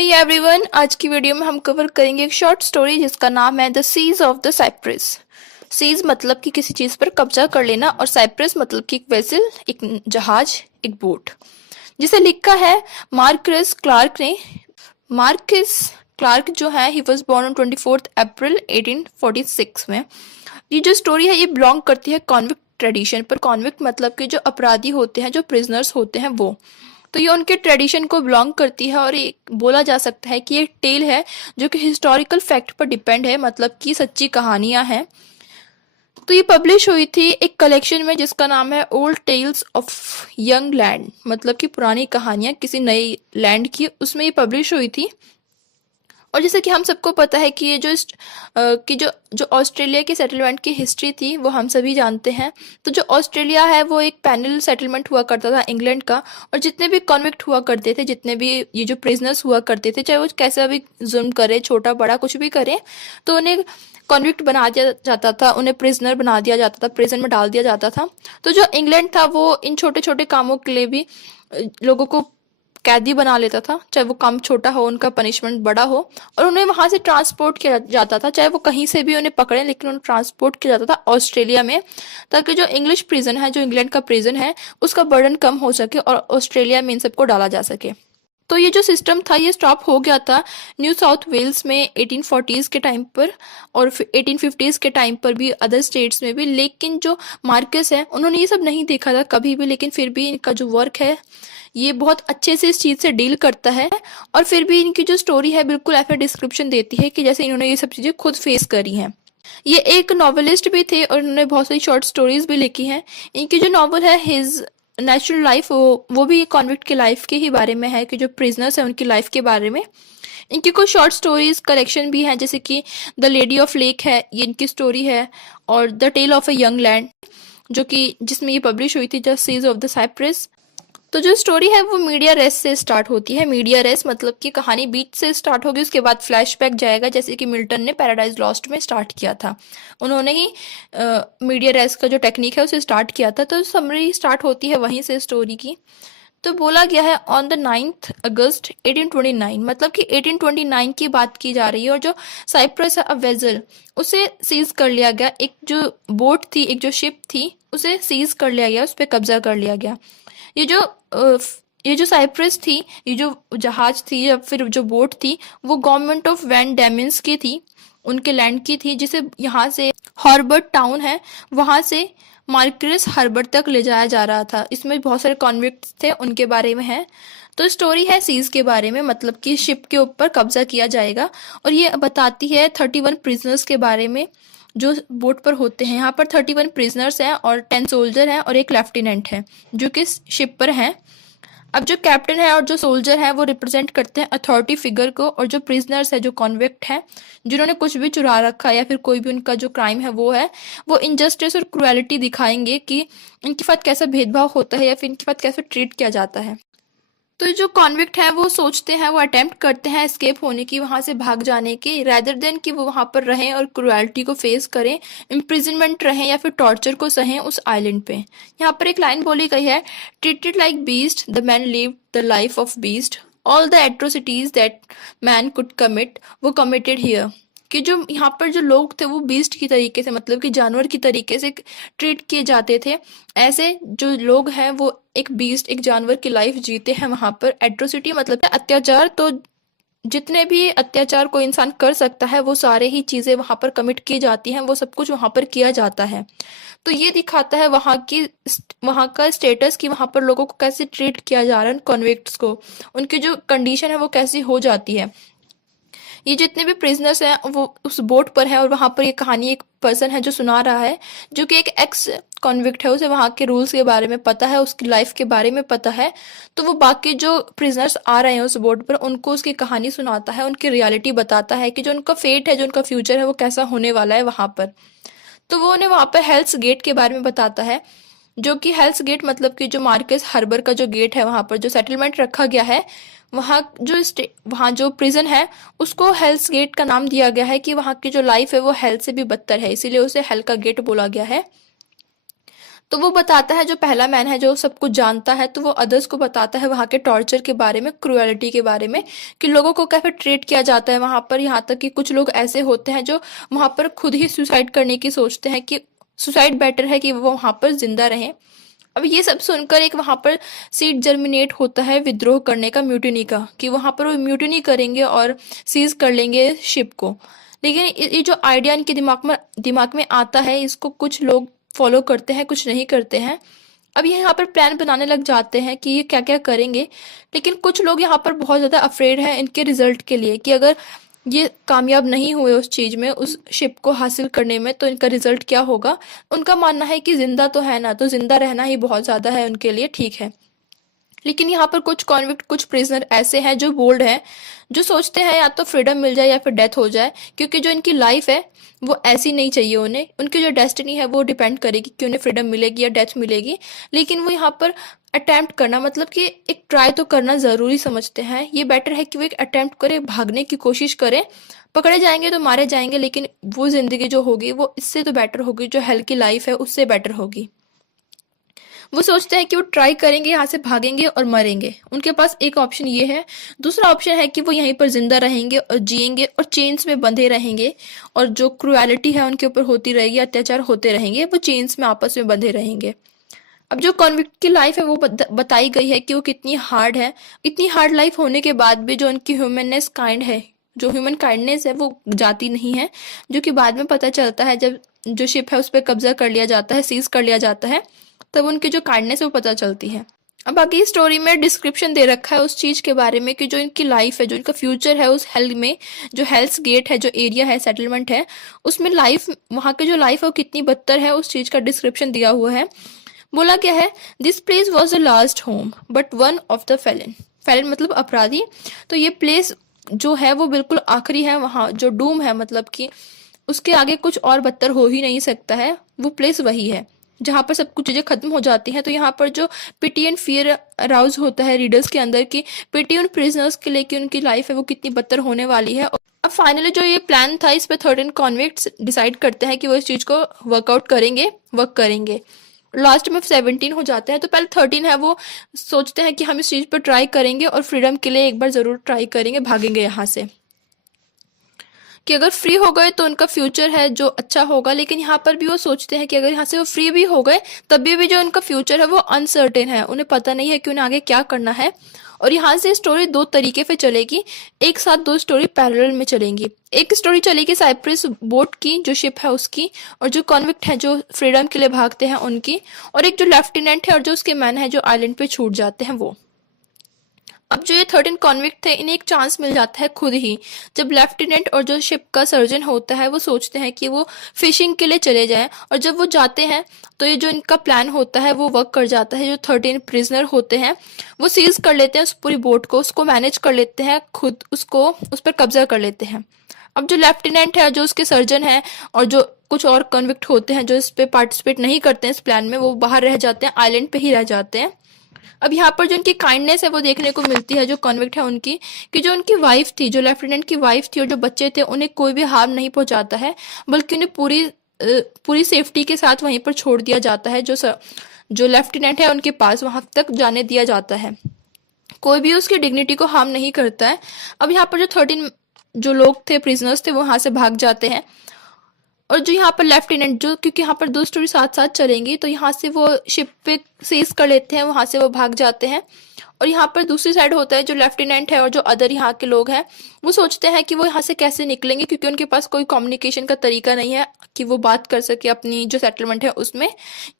Hey everyone, आज की video में हम कवर करेंगे एक शॉर्ट स्टोरी जिसका नाम है the siege of the Cyprus. Siege मतलब कि किसी चीज पर कब्जा कर लेना और साइप्रस मतलब कि एक वेसल, एक जहाज, एक बोट, जिसे लिखा है मार्कस क्लार्क ने। मार्कस क्लार्क जो है ही वॉज बोर्न ऑन 24 अप्रैल 1846 में। ये जो स्टोरी है ये बिलोंग करती है कॉन्विक्ट ट्रेडिशन पर। कॉन्विक्ट मतलब कि जो अपराधी होते हैं, जो प्रिजनर्स होते हैं वो, तो ये उनके ट्रेडिशन को बिलोंग करती है और ये बोला जा सकता है कि ये टेल है जो कि हिस्टोरिकल फैक्ट पर डिपेंड है, मतलब कि सच्ची कहानियां हैं। तो ये पब्लिश हुई थी एक कलेक्शन में जिसका नाम है old tales of young land, मतलब कि पुरानी कहानियां किसी नई लैंड की, उसमें ये पब्लिश हुई थी। और जैसे कि हम सबको पता है कि ये जो कि जो ऑस्ट्रेलिया की सेटलमेंट की हिस्ट्री थी वो हम सभी जानते हैं। तो जो ऑस्ट्रेलिया है वो एक पैनल सेटलमेंट हुआ करता था इंग्लैंड का, और जितने भी कॉन्विक्ट हुआ करते थे, जितने भी ये जो प्रिजनर्स हुआ करते थे, चाहे वो कैसा भी जुर्म करे, छोटा बड़ा कुछ भी करे, तो उन्हें कॉन्विक्ट बना दिया जाता था, उन्हें प्रिजनर बना दिया जाता था, प्रिजन में डाल दिया जाता था। तो जो इंग्लैंड था वो इन छोटे छोटे कामों के लिए भी लोगों को कैदी बना लेता था, चाहे वो काम छोटा हो, उनका पनिशमेंट बड़ा हो, और उन्हें वहां से ट्रांसपोर्ट किया जाता था, चाहे वो कहीं से भी उन्हें पकड़े, लेकिन उन्हें ट्रांसपोर्ट किया जाता था ऑस्ट्रेलिया में, ताकि जो इंग्लिश प्रिजन है, जो इंग्लैंड का प्रिजन है, उसका बर्डन कम हो सके और ऑस्ट्रेलिया में इन सबको डाला जा सके। तो ये जो सिस्टम था ये स्टॉप हो गया था न्यू साउथ वेल्स में 1840s के टाइम पर, और 1850s के टाइम पर भी अदर स्टेट्स में भी। लेकिन जो मार्कस है उन्होंने ये सब नहीं देखा था कभी भी, लेकिन फिर भी इनका जो वर्क है ये बहुत अच्छे से इस चीज़ से डील करता है, और फिर भी इनकी जो स्टोरी है बिल्कुल ऐसा डिस्क्रिप्शन देती है कि जैसे इन्होंने ये सब चीज़ें खुद फेस करी हैं। ये एक नॉवेलिस्ट भी थे और इन्होंने बहुत सारी शॉर्ट स्टोरीज भी लिखी हैं। इनकी जो नॉवल है हिज नेचुरल लाइफ, वो भी कॉन्विक्ट की लाइफ के ही बारे में है, कि जो प्रिजनर्स हैं उनकी लाइफ के बारे में। इनकी कुछ शॉर्ट स्टोरीज कलेक्शन भी हैं, जैसे कि द लेडी ऑफ लेक है, ये इनकी स्टोरी है, और the tale of a young land जो कि जिसमें ये पब्लिश हुई थी, the siege of the Cyprus. तो जो स्टोरी है वो मीडिया रेस से स्टार्ट होती है। मीडिया रेस मतलब कि कहानी बीच से स्टार्ट होगी, उसके बाद फ्लैशबैक जाएगा, जैसे कि मिल्टन ने पैराडाइज लॉस्ट में स्टार्ट किया था। उन्होंने ही मीडिया रेस का जो टेक्निक है उसे स्टार्ट किया था। तो समरी स्टार्ट होती है वहीं से स्टोरी की। तो बोला गया है ऑन द 9th अगस्त 1829, मतलब कि 1829 की बात की जा रही है, और जो साइप्रस अ वेजल उसे सीज कर लिया गया। एक जो बोट थी, एक जो शिप थी, उसे सीज कर लिया गया, उस पर कब्जा कर लिया गया। ये जो ये जो साइप्रस थी, ये जो जहाज थी या फिर जो बोट थी, वो गवर्नमेंट ऑफ वैन डेमिन्स की थी, उनके लैंड की थी, जिसे यहाँ से हॉर्बर्ट टाउन है वहां से मार्कस हार्बर तक ले जाया जा रहा था। इसमें बहुत सारे कॉन्विक्ट्स थे, उनके बारे में है। तो स्टोरी है सीज के बारे में, मतलब कि शिप के ऊपर कब्जा किया जाएगा, और ये बताती है 31 प्रिजनर्स के बारे में जो बोट पर होते हैं। यहाँ पर 31 प्रिजनर्स हैं और 10 सोल्जर हैं और एक लेफ्टिनेंट है जो कि शिप पर हैं। अब जो कैप्टन है और जो सोल्जर है वो रिप्रेजेंट करते हैं अथॉरिटी फिगर को, और जो प्रिजनर्स है, जो कॉन्विक्ट हैं, जिन्होंने कुछ भी चुरा रखा है या फिर कोई भी उनका जो क्राइम है वो इनजस्टिस और क्रुएलिटी दिखाएंगे कि इनके साथ कैसा भेदभाव होता है या फिर इनके साथ कैसे ट्रीट किया जाता है। तो जो कॉन्विक्ट हैं वो सोचते हैं, वो अटेम्प्ट करते हैं एस्केप होने की, वहां से भाग जाने की, रैदर देन कि वो वहां पर रहें और क्रुएलिटी को फेस करें, इम्प्रिजनमेंट रहें या फिर टॉर्चर को सहें उस आइलैंड पे। यहाँ पर एक लाइन बोली गई है, treated like beast the man live the life of beast, all the atrocities that man could commit वो कमिटेड हियर। कि जो यहाँ पर जो लोग थे वो बीस्ट की तरीके से, मतलब कि जानवर की तरीके से ट्रीट किए जाते थे। ऐसे जो लोग हैं वो एक बीस्ट, एक जानवर की लाइफ जीते हैं वहां पर। एट्रोसिटी मतलब अत्याचार, तो जितने भी अत्याचार कोई इंसान कर सकता है वो सारे ही चीजें वहां पर कमिट की जाती हैं, वो सब कुछ वहां पर किया जाता है। तो ये दिखाता है वहां का स्टेटस, कि वहां पर लोगों को कैसे ट्रीट किया जा रहा है, कॉन्विक्ट्स को, उनकी जो कंडीशन है वो कैसी हो जाती है। ये जितने भी प्रिजनर्स हैं वो उस बोट पर हैं, और वहां पर ये कहानी एक पर्सन है जो सुना रहा है, जो कि एक एक्स कॉन्विक्ट है, उसे वहां के रूल्स के बारे में पता है, उसकी लाइफ के बारे में पता है। तो वो बाकी जो प्रिजनर्स आ रहे हैं उस बोट पर उनको उसकी कहानी सुनाता है, उनकी रियलिटी बताता है कि जो उनका फेट है, जो उनका फ्यूचर है वो कैसा होने वाला है वहां पर। तो वो उन्हें वहां पर हेल्स गेट के बारे में बताता है, जो कि हेल्स गेट मतलब कि जो मार्कस हार्बर का जो गेट है, वहां पर जो सेटलमेंट रखा गया है, वहाँ जो प्रिजन है उसको हेल्स गेट का नाम दिया गया है, कि वहाँ की जो लाइफ है वो हेल से भी बदतर है, इसीलिए उसे हेल का गेट बोला गया है। तो वो बताता है, जो पहला मैन है जो सब कुछ जानता है, तो वो अदर्स को बताता है वहाँ के टॉर्चर के बारे में, क्रुएलिटी के बारे में, कि लोगों को कैसे ट्रीट किया जाता है वहाँ पर। यहाँ तक कि कुछ लोग ऐसे होते हैं जो वहाँ पर खुद ही सुसाइड करने की सोचते हैं, कि सुसाइड बेटर है कि वो वहाँ पर जिंदा रहें। अब ये सब सुनकर एक वहाँ पर सीड जर्मिनेट होता है विद्रोह करने का, म्यूटिनी का, कि वहाँ पर वो म्यूटिनी करेंगे और सीज कर लेंगे शिप को। लेकिन ये जो आइडिया इनके दिमाग में आता है, इसको कुछ लोग फॉलो करते हैं, कुछ नहीं करते हैं। अब ये यहाँ पर प्लान बनाने लग जाते हैं कि ये क्या क्या करेंगे। लेकिन कुछ लोग यहाँ पर बहुत ज़्यादा अफ्रेड हैं इनके रिजल्ट के लिए, कि अगर ये कामयाब नहीं हुए उस चीज़ में, उस शिप को हासिल करने में, तो इनका रिजल्ट क्या होगा। उनका मानना है कि जिंदा तो है ना, तो जिंदा रहना ही बहुत ज़्यादा है उनके लिए, ठीक है। लेकिन यहाँ पर कुछ कॉन्विक्ट, कुछ प्रिजनर ऐसे हैं जो बोल्ड हैं, जो सोचते हैं या तो फ्रीडम मिल जाए या फिर डेथ हो जाए, क्योंकि जो इनकी लाइफ है वो ऐसी नहीं चाहिए उन्हें। उनकी जो डेस्टिनी है वो डिपेंड करेगी कि उन्हें फ्रीडम मिलेगी या डेथ मिलेगी। लेकिन वो यहाँ पर अटेम्प्ट करना, मतलब कि एक ट्राई तो करना ज़रूरी समझते हैं। ये बेटर है कि वो एक अटेम्प्ट करे, भागने की कोशिश करें। पकड़े जाएंगे तो मारे जाएंगे, लेकिन वो ज़िंदगी जो होगी वो इससे तो बेटर होगी, जो हेल की लाइफ है उससे बेटर होगी। वो सोचते हैं कि वो ट्राई करेंगे, यहाँ से भागेंगे और मरेंगे। उनके पास एक ऑप्शन ये है। दूसरा ऑप्शन है कि वो यहीं पर जिंदा रहेंगे और जिएंगे और चेन्स में बंधे रहेंगे, और जो क्रुएलिटी है उनके ऊपर होती रहेगी, अत्याचार होते रहेंगे, वो चेन्स में आपस में बंधे रहेंगे। अब जो कॉन्विक्ट की लाइफ है वो बताई गई है कि वो कितनी हार्ड है। इतनी हार्ड लाइफ होने के बाद भी जो उनकी ह्यूमननेस काइंड है, जो ह्यूमन काइंडनेस है वो जाती नहीं है, जो कि बाद में पता चलता है जब जो शिप है उस पर कब्जा कर लिया जाता है, सीज कर लिया जाता है, तब उनकी जो काइंडनेस है वो पता चलती है। अब आगे स्टोरी में डिस्क्रिप्शन दे रखा है उस चीज के बारे में कि जो इनकी लाइफ है, जो इनका फ्यूचर है उस हेल में, जो हेल्स गेट है, जो एरिया है, सेटलमेंट है, उसमें लाइफ, वहाँ की जो लाइफ है वो कितनी बदतर है, उस चीज का डिस्क्रिप्शन दिया हुआ है। बोला क्या है, this place was the last home but one of the fallen. Fallen मतलब अपराधी। तो ये प्लेस जो है वो बिल्कुल आखिरी है, वहाँ जो डूम है, मतलब कि उसके आगे कुछ और बदतर हो ही नहीं सकता है, वो प्लेस वही है जहाँ पर सब कुछ चीज़ें खत्म हो जाती हैं। तो यहाँ पर जो पिटी एंड फियर अराउज होता है रीडर्स के अंदर, की पिटी उन प्रिजनर्स के लिए कि उनकी लाइफ है वो कितनी बदतर होने वाली है। अब फाइनली जो ये प्लान था, इस पे 13 कॉन्विक्ट्स डिसाइड करते हैं कि वो इस चीज़ को वर्कआउट करेंगे, वर्क करेंगे। लास्ट में 17 हो जाते हैं, तो पहले 13 है वो सोचते हैं कि हम इस चीज़ पर ट्राई करेंगे और फ्रीडम के लिए एक बार ज़रूर ट्राई करेंगे, भागेंगे यहाँ से, कि अगर फ्री हो गए तो उनका फ्यूचर है जो अच्छा होगा। लेकिन यहाँ पर भी वो सोचते हैं कि अगर यहाँ से वो फ्री भी हो गए तभी भी जो उनका फ्यूचर है वो अनसर्टेन है, उन्हें पता नहीं है कि उन्हें आगे क्या करना है। और यहाँ से स्टोरी दो तरीके से चलेगी, एक साथ दो स्टोरी पैरेलल में चलेंगी। एक स्टोरी चलेगी साइप्रस बोट की, जो शिप है उसकी, और जो कॉन्विक्ट है जो फ्रीडम के लिए भागते हैं उनकी, और एक जो लेफ्टिनेंट है और जो उसके मैन है जो आइलैंड पे छूट जाते हैं वो। अब जो ये 13 कॉन्विक्ट थे, इन्हें एक चांस मिल जाता है खुद ही, जब लेफ्टिनेंट और जो शिप का सर्जन होता है वो सोचते हैं कि वो फिशिंग के लिए चले जाएं। और जब वो जाते हैं तो ये जो इनका प्लान होता है वो वर्क कर जाता है। जो 13 प्रिजनर होते हैं वो सीज कर लेते हैं उस पूरी बोट को, उसको मैनेज कर लेते हैं खुद, उसको उस पर कब्जा कर लेते हैं। अब जो लेफ्टिनेंट है, जो उसके सर्जन है, और जो कुछ और कॉन्विक्ट होते हैं जो इस पे पार्टिसिपेट नहीं करते हैं इस प्लान में, वो बाहर रह जाते हैं, आइलैंड पे ही रह जाते हैं। अब यहाँ पर जो उनकी काइंडनेस है वो देखने को मिलती है जो कॉन्विक्ट है उनकी, कि जो उनकी वाइफ थी, जो लेफ्टिनेंट की वाइफ थी, और जो बच्चे थे, उन्हें कोई भी हार्म नहीं पहुंचाता है, बल्कि उन्हें पूरी सेफ्टी के साथ वहीं पर छोड़ दिया जाता है। जो लेफ्टिनेंट है उनके पास वहां तक जाने दिया जाता है, कोई भी उसकी डिग्निटी को हार्म नहीं करता है। अब यहाँ पर जो 13 जो लोग थे, प्रिजनर्स थे, वो वहां से भाग जाते हैं। और जो यहाँ पर लेफ्टिनेंट, जो क्योंकि यहाँ पर दो स्टोरी साथ साथ चलेंगी, तो यहाँ से वो शिप पे सीज कर लेते हैं, वहां से वो भाग जाते हैं। और यहाँ पर दूसरी साइड होता है जो लेफ्टिनेंट है और जो अदर यहाँ के लोग हैं, वो सोचते हैं कि वो यहाँ से कैसे निकलेंगे, क्योंकि उनके पास कोई कम्युनिकेशन का तरीका नहीं है कि वो बात कर सके अपनी जो सेटलमेंट है उसमें।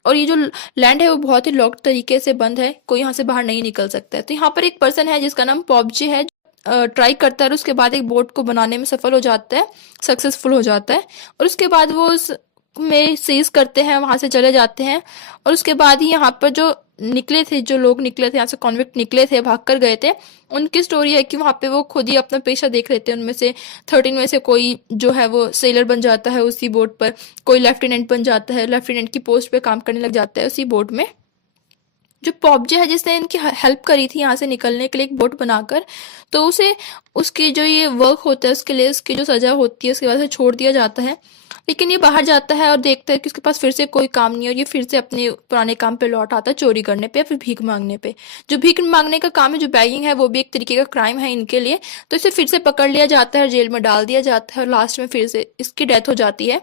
और ये जो लैंड है वो बहुत ही लॉक्ड तरीके से बंद है, कोई यहाँ से बाहर नहीं निकल सकता है। तो यहाँ पर एक पर्सन है जिसका नाम पॉबजे है, ट्राई करता है और उसके बाद एक बोट को बनाने में सफल हो जाता है, सक्सेसफुल हो जाता है। और उसके बाद वो उस में सीज करते हैं, वहां से चले जाते हैं। और उसके बाद ही यहाँ पर जो निकले थे, जो लोग निकले थे यहाँ से, कॉन्विक्ट निकले थे, भाग कर गए थे, उनकी स्टोरी है कि वहाँ पे वो खुद ही अपना पेशा देख लेते हैं। उनमें से 13 में से कोई जो है वो सेलर बन जाता है उसी बोट पर, कोई लेफ्टिनेंट बन जाता है, लेफ्टिनेंट की पोस्ट पे काम करने लग जाता है उसी बोट में। जो पॉबजे है जिसने इनकी हेल्प करी थी यहाँ से निकलने के लिए एक बोट बनाकर, तो उसे उसकी जो ये वर्क होता है उसके लिए उसकी जो सजा होती है उसके बाद से छोड़ दिया जाता है। लेकिन ये बाहर जाता है और देखता है कि उसके पास फिर से कोई काम नहीं है और ये फिर से अपने पुराने काम पे लौट आता है, चोरी करने पे या फिर भीख मांगने पे। जो भीख मांगने का काम है, जो बैगिंग है, वो भी एक तरीके का क्राइम है इनके लिए। तो इसे फिर से पकड़ लिया जाता है और जेल में डाल दिया जाता है और लास्ट में फिर से इसकी डेथ हो जाती है।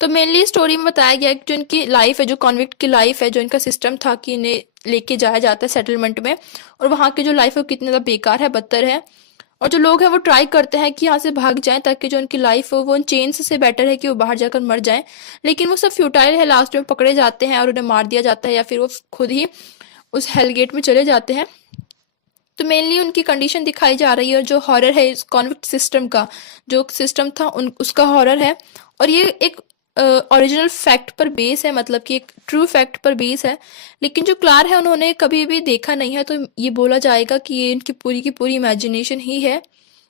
तो मेनली स्टोरी में बताया गया है कि जो इनकी लाइफ है, जो कॉन्विक्ट की लाइफ है, जो इनका सिस्टम था कि इन्हें लेके जाया जाता है सेटलमेंट में, और वहाँ की जो लाइफ है वो कितनी ज़्यादा बेकार है, बदतर है। और जो लोग हैं वो ट्राई करते हैं कि यहाँ से भाग जाएं ताकि जो उनकी लाइफ हो वो उन चेन्स से बेटर है कि वो बाहर जाकर मर जाएं। लेकिन वो सब फ्यूटाइल है, लास्ट में पकड़े जाते हैं और उन्हें मार दिया जाता है या फिर वो खुद ही उस हेलगेट में चले जाते हैं। तो मेनली उनकी कंडीशन दिखाई जा रही है और जो हॉरर है इस कॉन्विक्ट सिस्टम का, जो सिस्टम था उन उसका हॉरर है। और ये एक ओरिजिनल फैक्ट पर बेस है, मतलब कि एक ट्रू फैक्ट पर बेस है। लेकिन जो क्लार है उन्होंने कभी भी देखा नहीं है, तो ये बोला जाएगा कि ये इनकी पूरी की पूरी इमेजिनेशन ही है।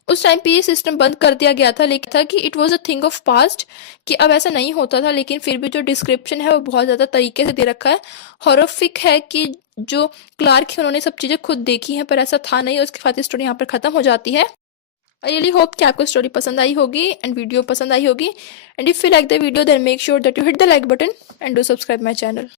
उस टाइम पे ये सिस्टम बंद कर दिया गया था, लेकिन था कि it was a thing of past, कि अब ऐसा नहीं होता था। लेकिन फिर भी जो डिस्क्रिप्शन है वो बहुत ज़्यादा तरीके से दे रखा है, हॉररिफिक है कि जो क्लार्क है उन्होंने सब चीज़ें खुद देखी हैं पर ऐसा था नहीं, और उसके साथ स्टोरी यहाँ पर ख़त्म हो जाती है। आई रियली होप कि आपको स्टोरी पसंद आई होगी एंड वीडियो पसंद आई होगी। And if you like the video then make sure that you hit the like button and do subscribe my channel.